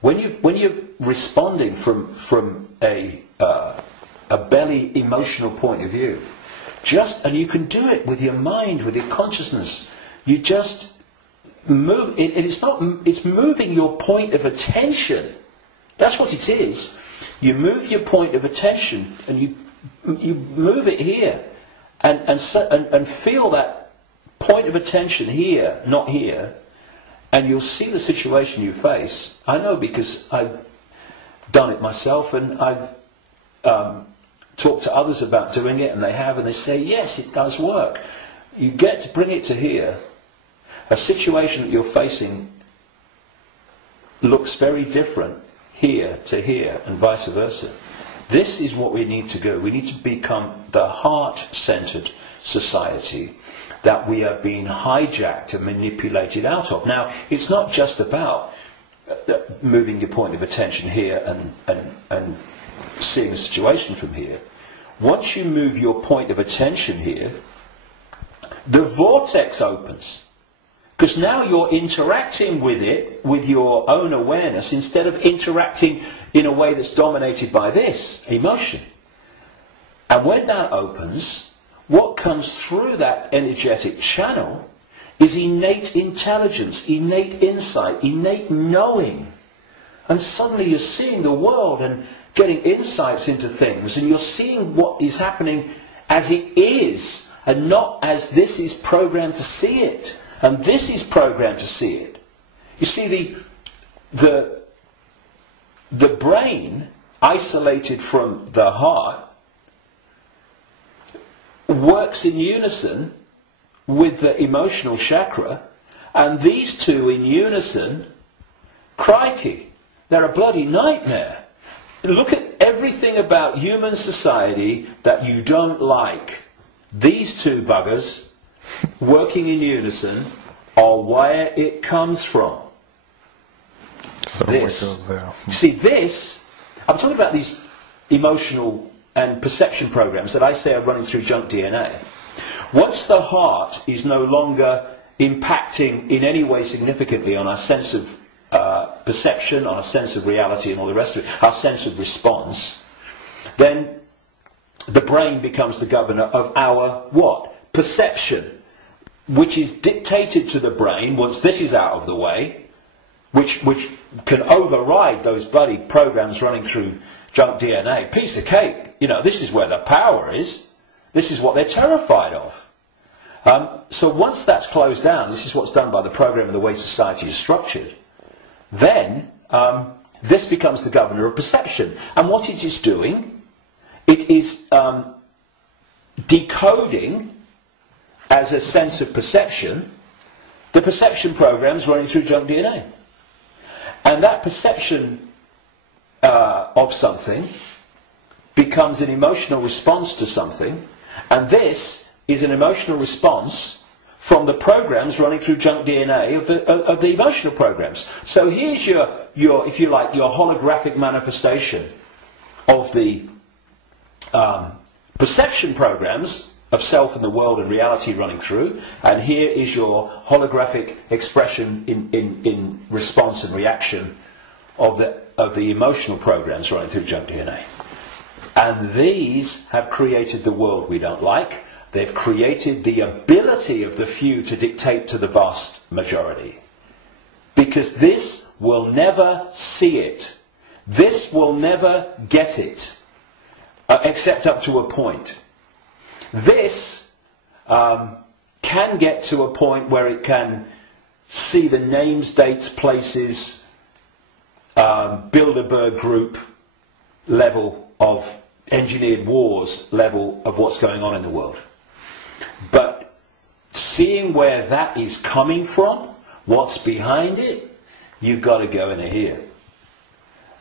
when you're responding from a belly emotional point of view, and you can do it with your mind, with your consciousness. You just move. It's moving your point of attention. That's what it is. You move your point of attention, and you move it here, and feel that point of attention here, not here, and you'll see the situation you face. I know because I've done it myself, and I've talked to others about doing it, and they have, and they say, yes, it does work. You get to bring it to here. A situation that you're facing looks very different here to here, and vice versa. This is what we need to do. We need to become the heart-centered society that we are being hijacked and manipulated out of. Now, it's not just about moving your point of attention here and seeing the situation from here. Once you move your point of attention here, the vortex opens. Because now you're interacting with it, with your own awareness, instead of interacting in a way that's dominated by this emotion. And when that opens, what comes through that energetic channel is innate intelligence, innate insight, innate knowing. And suddenly you're seeing the world and getting insights into things, and you're seeing what is happening as it is, and not as this is programmed to see it. And this is programmed to see it. You see, the brain, isolated from the heart, works in unison with the emotional chakra, and these two in unison, crikey, they're a bloody nightmare. Look at everything about human society that you don't like. These two buggers working in unison are where it comes from. So this. See, this, I'm talking about these emotional and perception programs that I say are running through junk DNA. Once the heart is no longer impacting in any way significantly on our sense of perception, on our sense of reality and all the rest of it, our sense of response, then the brain becomes the governor of our what? Perception, which is dictated to the brain once this is out of the way, which can override those bloody programs running through junk DNA. Piece of cake. You know, this is where the power is. This is what they're terrified of. So once that's closed down, this is what's done by the program and the way society is structured, then this becomes the governor of perception. And what it is doing, it is decoding as a sense of perception the perception programs running through junk DNA. And that perception of something becomes an emotional response to something, and this is an emotional response from the programs running through junk DNA of the emotional programs. So here's your, if you like, your holographic manifestation of the perception programs of self and the world and reality running through, and here is your holographic expression in response and reaction of the emotional programs running through junk DNA. And these have created the world we don't like. They've created the ability of the few to dictate to the vast majority. Because this will never see it. This will never get it, except up to a point. This can get to a point where it can see the names, dates, places, Bilderberg group level of engineered wars level of what's going on in the world. But seeing where that is coming from, what's behind it, you've got to go into here.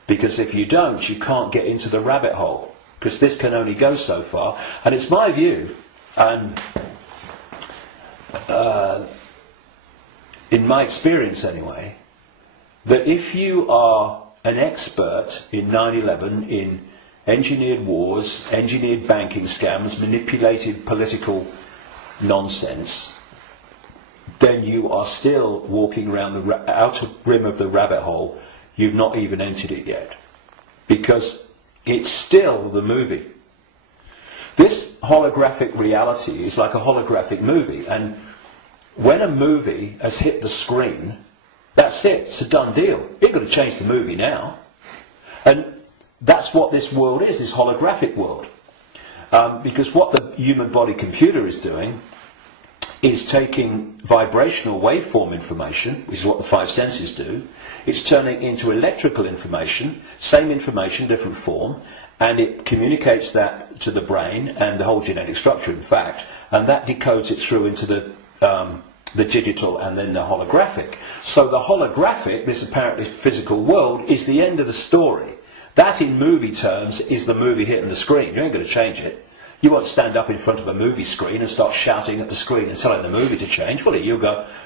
Because if you don't, you can't get into the rabbit hole. Because this can only go so far. And it's my view, and in my experience anyway, that if you are an expert in 9/11, in engineered wars, engineered banking scams, manipulated political nonsense, then you are still walking around the outer rim of the rabbit hole you've not even entered it yet. Because it's still the movie. This holographic reality is like a holographic movie, and when a movie has hit the screen, that's it, it's a done deal. You've got to change the movie now. And that's what this world is, this holographic world. Because what the human body computer is doing is taking vibrational waveform information, which is what the five senses do. It's turning into electrical information, same information, different form, and it communicates that to the brain and the whole genetic structure, in fact, and that decodes it through into the digital and then the holographic. So the holographic, this apparently physical world, is the end of the story. That, in movie terms, is the movie hitting the screen. You ain't going to change it. You won't stand up in front of a movie screen and start shouting at the screen and telling the movie to change, will you?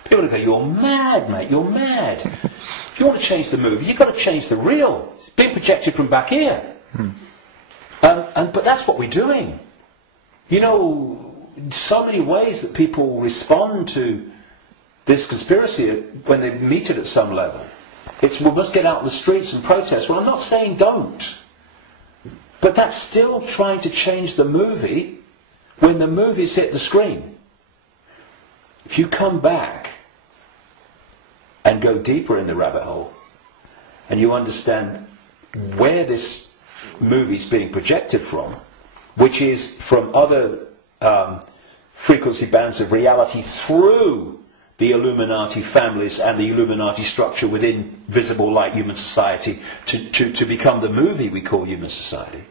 People will go, you're mad, mate, you're mad. If you want to change the movie, you've got to change the reel. It's being projected from back here. But that's what we're doing. You know, so many ways that people respond to this conspiracy when they meet it at some level. It's, we must get out in the streets and protest. Well, I'm not saying don't. But that's still trying to change the movie when the movie's hit the screen. If you come back and go deeper in the rabbit hole and you understand where this movie's being projected from, which is from other frequency bands of reality through the Illuminati families and the Illuminati structure within visible light human society to become the movie we call human society,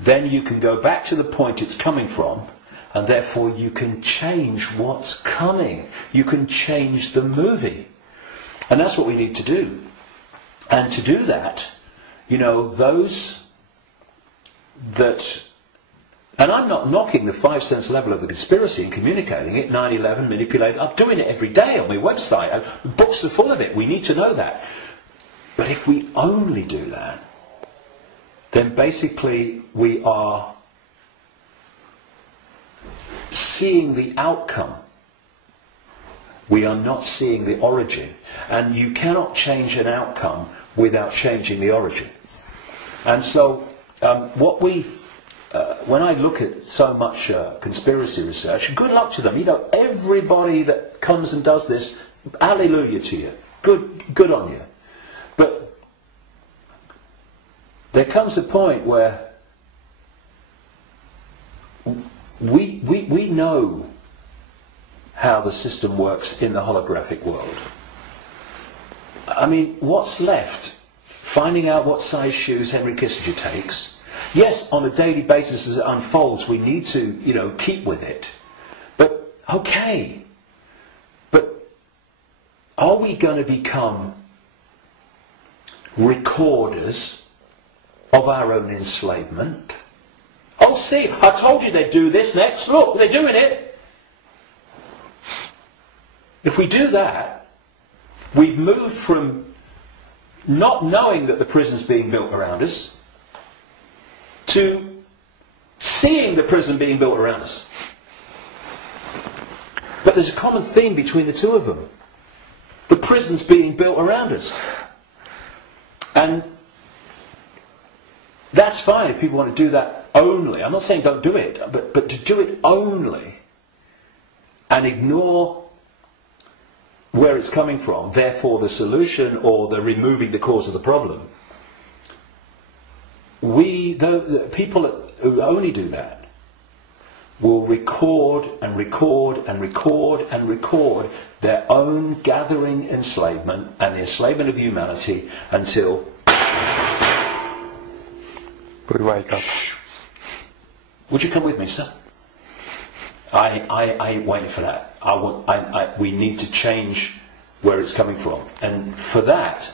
then you can go back to the point it's coming from, and therefore you can change what's coming. You can change the movie. And that's what we need to do. And to do that, you know, those that... And I'm not knocking the five-sense level of the conspiracy and communicating it, 9/11, manipulating. I'm doing it every day on my website. Books are full of it. We need to know that. But if we only do that, then basically we are seeing the outcome. We are not seeing the origin. And you cannot change an outcome without changing the origin. And so when I look at so much conspiracy research, good luck to them. You know, everybody that comes and does this, hallelujah to you. Good on you. But there comes a point where we know how the system works in the holographic world. I mean, what's left? Finding out what size shoes Henry Kissinger takes. Yes, on a daily basis as it unfolds, we need to, you know, keep with it. But, okay. But are we going to become recorders of our own enslavement? Oh, see, I told you they'd do this next. Look, they're doing it. If we do that, we've moved from not knowing that the prison's being built around us to seeing the prison being built around us. But there's a common theme between the two of them. The prison's being built around us. And that's fine if people want to do that only. I'm not saying don't do it, but to do it only and ignore where it's coming from, therefore the solution or the removing the cause of the problem, the people who only do that will record and record and record and record their own gathering enslavement and the enslavement of humanity until we wake up. Would you come with me, sir? I ain't waiting for that. We need to change where it's coming from. And for that,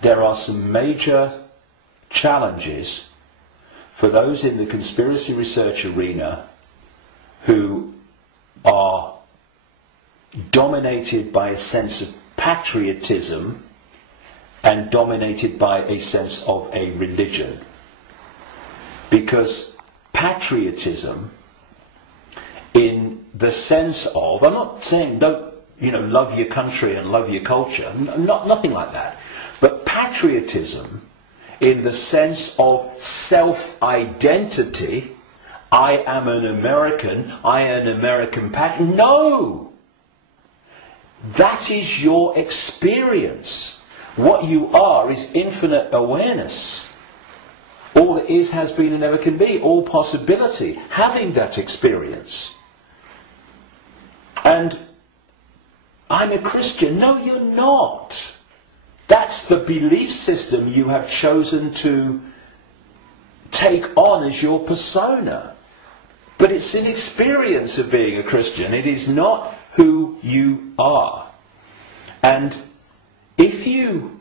there are some major challenges for those in the conspiracy research arena who are dominated by a sense of patriotism and dominated by a sense of a religion. Because patriotism, in the sense of, I'm not saying don't, you know, love your country and love your culture, nothing like that. But patriotism, in the sense of self-identity, I am an American, I am an American patriot. No! That is your experience. What you are is infinite awareness. All that is, has been, and never can be. All possibility. Having that experience. And I'm a Christian. No, you're not. That's the belief system you have chosen to take on as your persona. But it's an experience of being a Christian. It is not who you are. And if you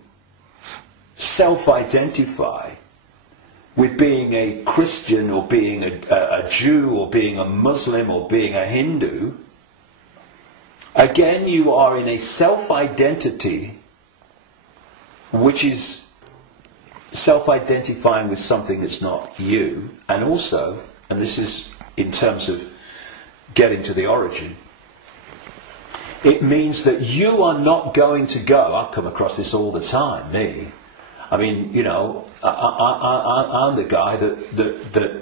self-identify with being a Christian or being a Jew or being a Muslim or being a Hindu, again you are in a self-identity which is self-identifying with something that's not you, and also, and this is in terms of getting to the origin, it means that you are not going to go, I've come across this all the time, me. I mean, you know, I'm the guy that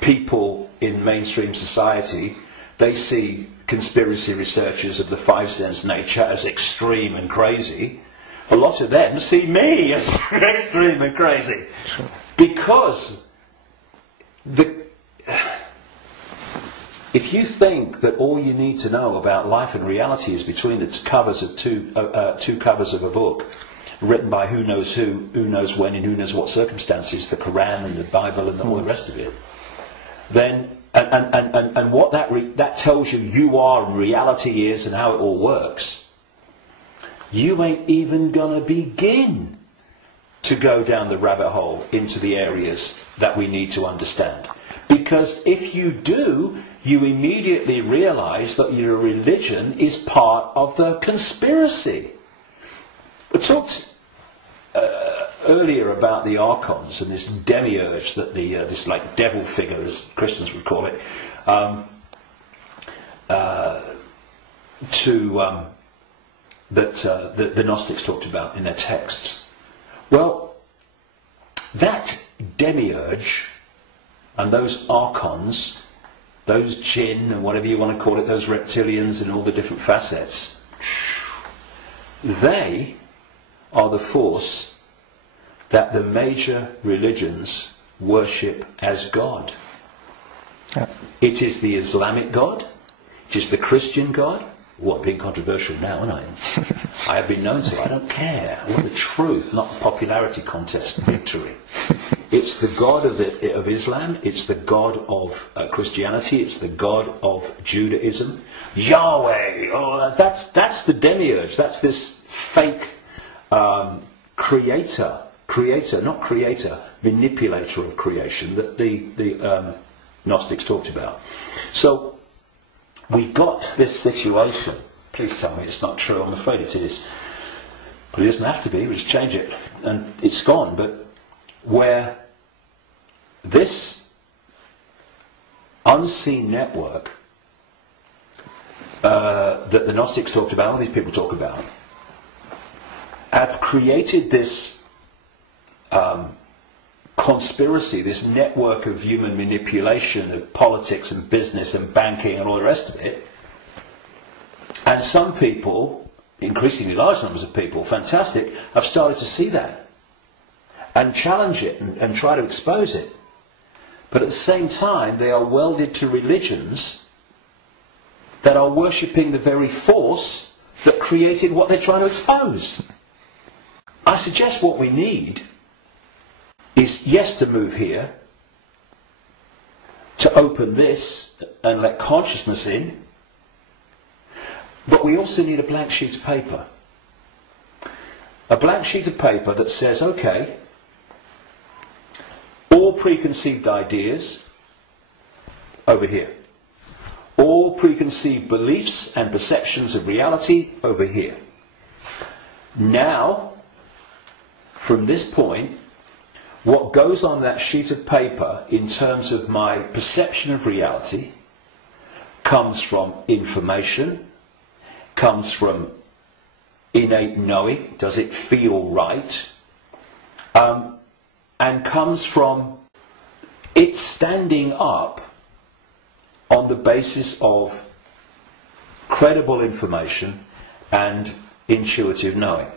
people in mainstream society, they see conspiracy researchers of the five sense nature as extreme and crazy. A lot of them see me as extreme and crazy. Because if you think that all you need to know about life and reality is between the covers of two covers of a book written by who knows when, and who knows what circumstances, the Quran and the Bible and all the rest of it, then and what that tells you are and reality is and how it all works, you ain't even gonna begin to go down the rabbit hole into the areas that we need to understand. Because if you do, you immediately realize that your religion is part of the conspiracy. We talked earlier about the archons and this demiurge, that this like devil figure, as Christians would call it, that the Gnostics talked about in their texts. Well, that demiurge and those archons, those jinn and whatever you want to call it, those reptilians and all the different facets, they are the force that the major religions worship as God. Yeah. It is the Islamic God, it is the Christian God. What, being controversial now, aren't I? I have been known to. I don't care. I want the truth, not the popularity contest victory. It's the God of Islam, it's the God of Christianity, it's the God of Judaism. Yahweh! Oh, that's the demiurge. That's this fake manipulator of creation that the Gnostics talked about. So we got this situation. Please tell me it's not true. I'm afraid it is. But it doesn't have to be. We just change it and it's gone. But where this unseen network that the Gnostics talked about, all these people talk about, have created this conspiracy, this network of human manipulation of politics and business and banking and all the rest of it. And some people, increasingly large numbers of people, fantastic, have started to see that and challenge it and try to expose it. But at the same time, they are welded to religions that are worshipping the very force that created what they're trying to expose. I suggest what we need is, yes, to move here, to open this and let consciousness in, but we also need a blank sheet of paper. A blank sheet of paper that says, okay, all preconceived ideas over here. All preconceived beliefs and perceptions of reality over here. Now, from this point, what goes on that sheet of paper in terms of my perception of reality comes from information, comes from innate knowing, does it feel right, and comes from it standing up on the basis of credible information and intuitive knowing.